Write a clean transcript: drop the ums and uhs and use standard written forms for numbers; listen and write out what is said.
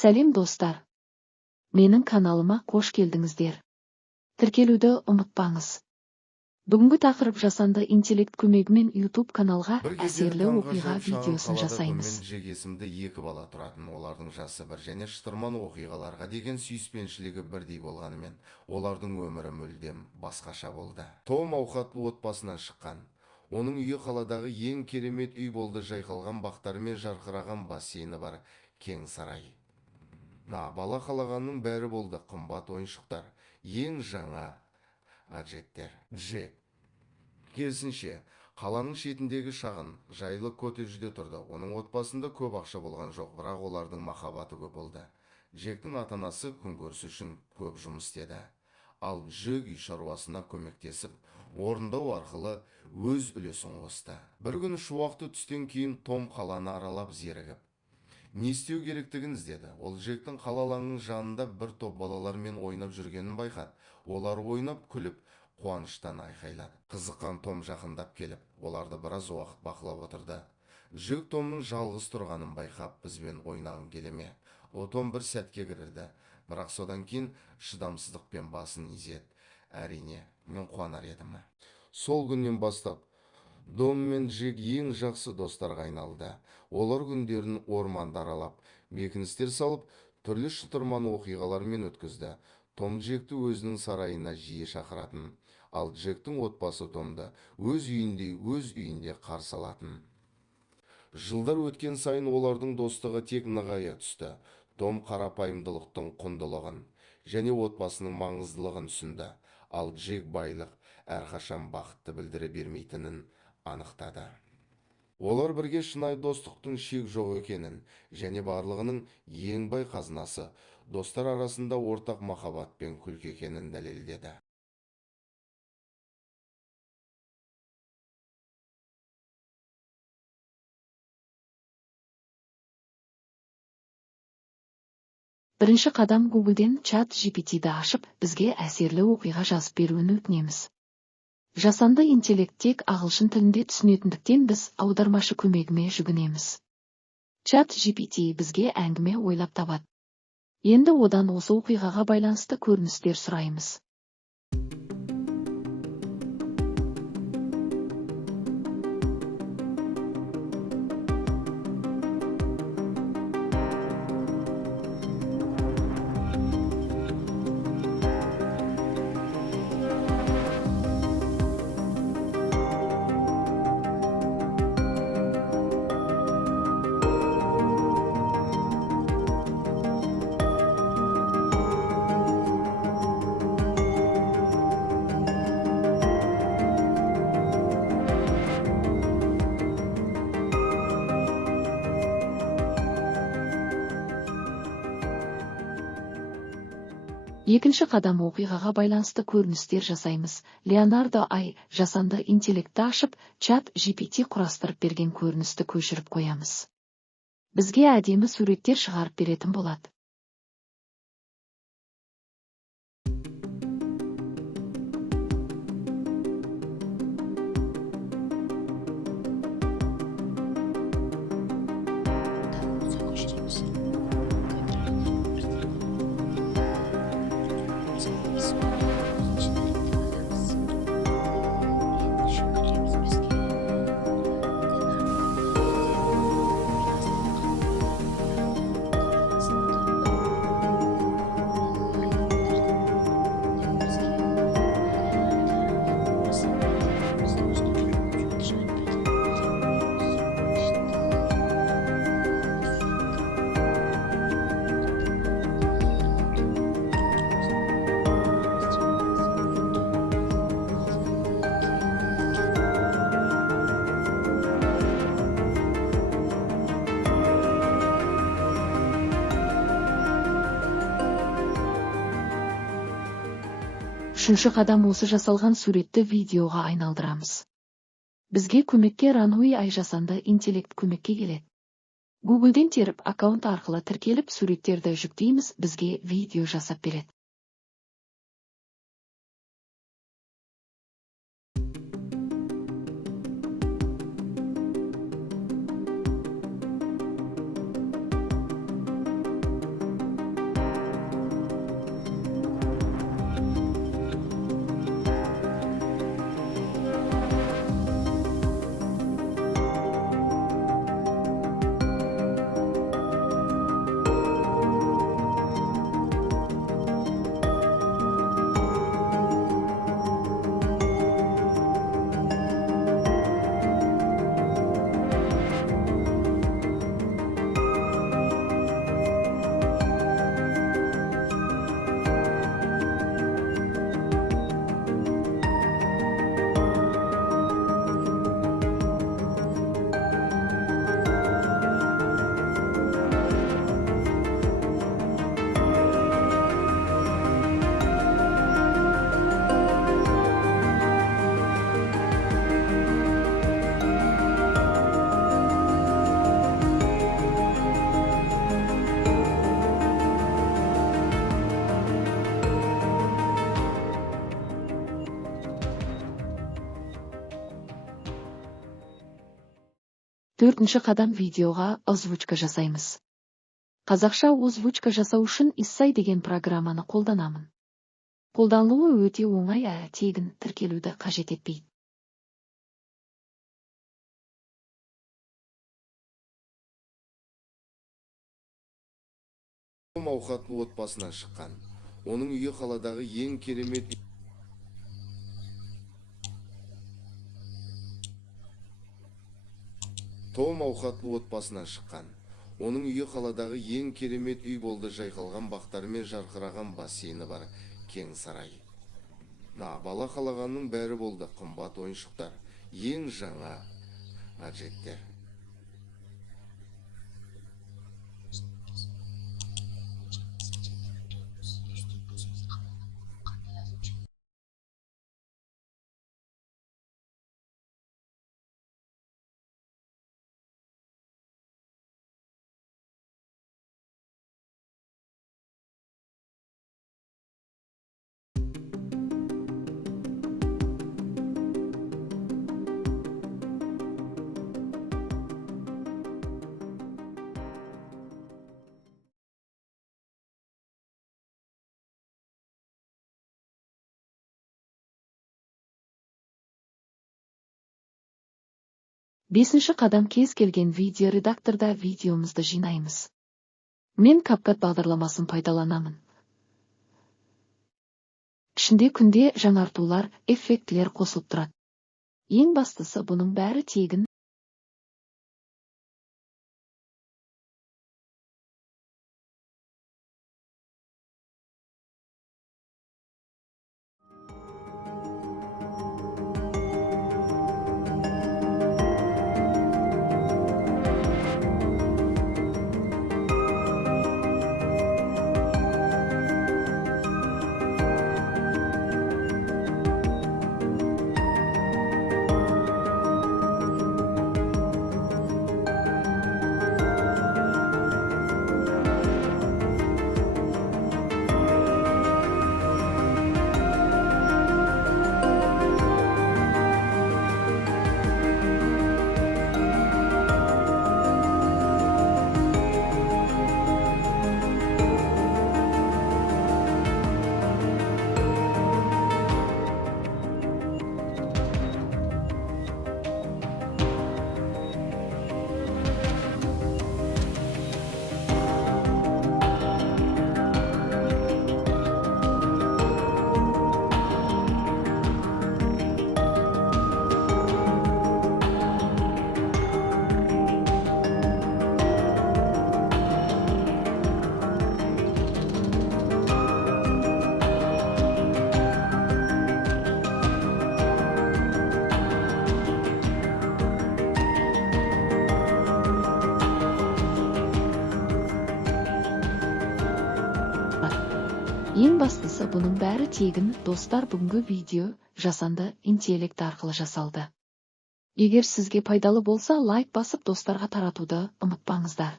Сәлем достар. Менің каналыма қош келдіңіздер. Тіркелуді ұмытпаңыз. Бүгінгі тақырып жасанды интеллект көмегімен YouTube каналға әсерлі оқиға видеосын жасаймыз. Джек есімді екі бала тұратын, олардың жасы бір және шытырман оқиғаларға деген сүйіспеншілігі бірдей болғанымен, олардың өмірі мүлдем басқаша болды. Том ауқатты отбасынан шыққан. Оның үйі қаладағы ең керемет үй болды, жайқалған бақтары мен жарқыраған бассейні бар кең сарай. Бала қалағанның бәрі болды, қымбат ойыншықтар, ең жаңа гаджеттер. Джек керісінше, қаланың шетіндегі шағын, жайлы коттеджде тұрды. Оның отбасында көп ақша болған жоқ, бірақ олардың махаббаты көп болды. Джектің ата-анасы күнкөріс үшін көп жұмыс істеді. Ал Джек үй шаруасына көмектесіп, орындау арқылы өз үлесін қосты. Бір күні шуақты түстен кейін Том қаланы аралап зерігіп, не істеу керектігін іздеді. Ол Джектің қала алаңының жанында бір топ балалармен ойнап жүргенін байқады. Олар ойнап, күліп, қуаныштан айқайлады. Қызыққан Том жақындап келіп, оларды біраз уақыт бақылап отырды. Джек Томның жалғыз тұрғанын байқап, бізбен ойнағың келе ме? Том бір сәтке кірді, бірақ содан кейін шыдамсыздықпен басын изеді. Әрине, мен қуанар едім. Сол күннен бастап Том мен Джек ең жақсы достарға айналды. Олар күндерін орманда аралап, бекіністер салып, түрлі шытырман оқиғалармен өткізді. Том Джекті өзінің сарайына жиі шақыратын, ал Джектің отбасы Томды өз үйінде қарсы алатын. Жылдар өткен сайын олардың достығы тек нығая түсті. Том қарапайымдылықтың құндылығын және отбасының маңыздылығын түсінді, ал Джек байлық әрқашан бақытты білдіре бермейтінін анықтады. Олар бірге шынайы достықтың шек жоқ екенін және барлығының ең бай қазынасы достар арасында ортақ махаббат пен күлкі екенін дәлелдеді. Бірінші қадам Google'ден ChatGPT-ді ашып, бізге әсерлі оқиға жазып беруін өтінеміз. Жасанды интеллект тек ағылшын тілінде түсінетіндіктен біз аудармашы көмегіне жүгінеміз. ChatGPT бізге әңгіме ойлап табады. Енді одан осы оқиғаға байланысты көріністер сұраймыз. Екінші қадам оқиғаға байланысты көріністер жасаймыз. Леонардо жасанды интеллектті ашып, ChatGPT құрастырып берген көріністі көшіріп қоямыз. Бізге әдемі суреттер шығарып беретін болады. Үшінші қадам осы жасалған суретті видеоға айналдырамыз. Бізге көмекке Runway жасанды интеллект көмекке келеді. Google'ден теріп, аккаунт арқылы тіркеліп, суреттерді жүктейміз, бізге видео жасап береді. Төртінші қадам видеоға озвучка жасаймыз. Қазақша озвучка жасау үшін Issai деген программаны қолданамын. Қолданылуы өте оңай, тегін тіркелуді қажет етпейді. Том ауқатлы отбасынан шыққан. Оның үйі қаладағы ең керемет Том ауқатлы отбасынан шыққан. Оның үйі қаладағы ең керемет үй болды, жайқалған бақтарымен жарқыраған бассейні бар кең сарай. Бала қалағанның бәрі болды, қымбат ойыншықтар, ең жаңа гаджеттер. Бесінші қадам, кез келген видео редакторда видеомызды жинаймыз. Мен CapCut бағдарламасын пайдаланамын. Ішінде күнде жаңартулар, эффектілер қосылып тұрады. Ең бастысы, бұның бәрі тегін. Ең бастысы, бұның бәрі тегін. Достар, бүгінгі видео жасанды интеллект арқылы жасалды. Егер сізге пайдалы болса, лайк басып достарға таратуды ұмытпаңыздар.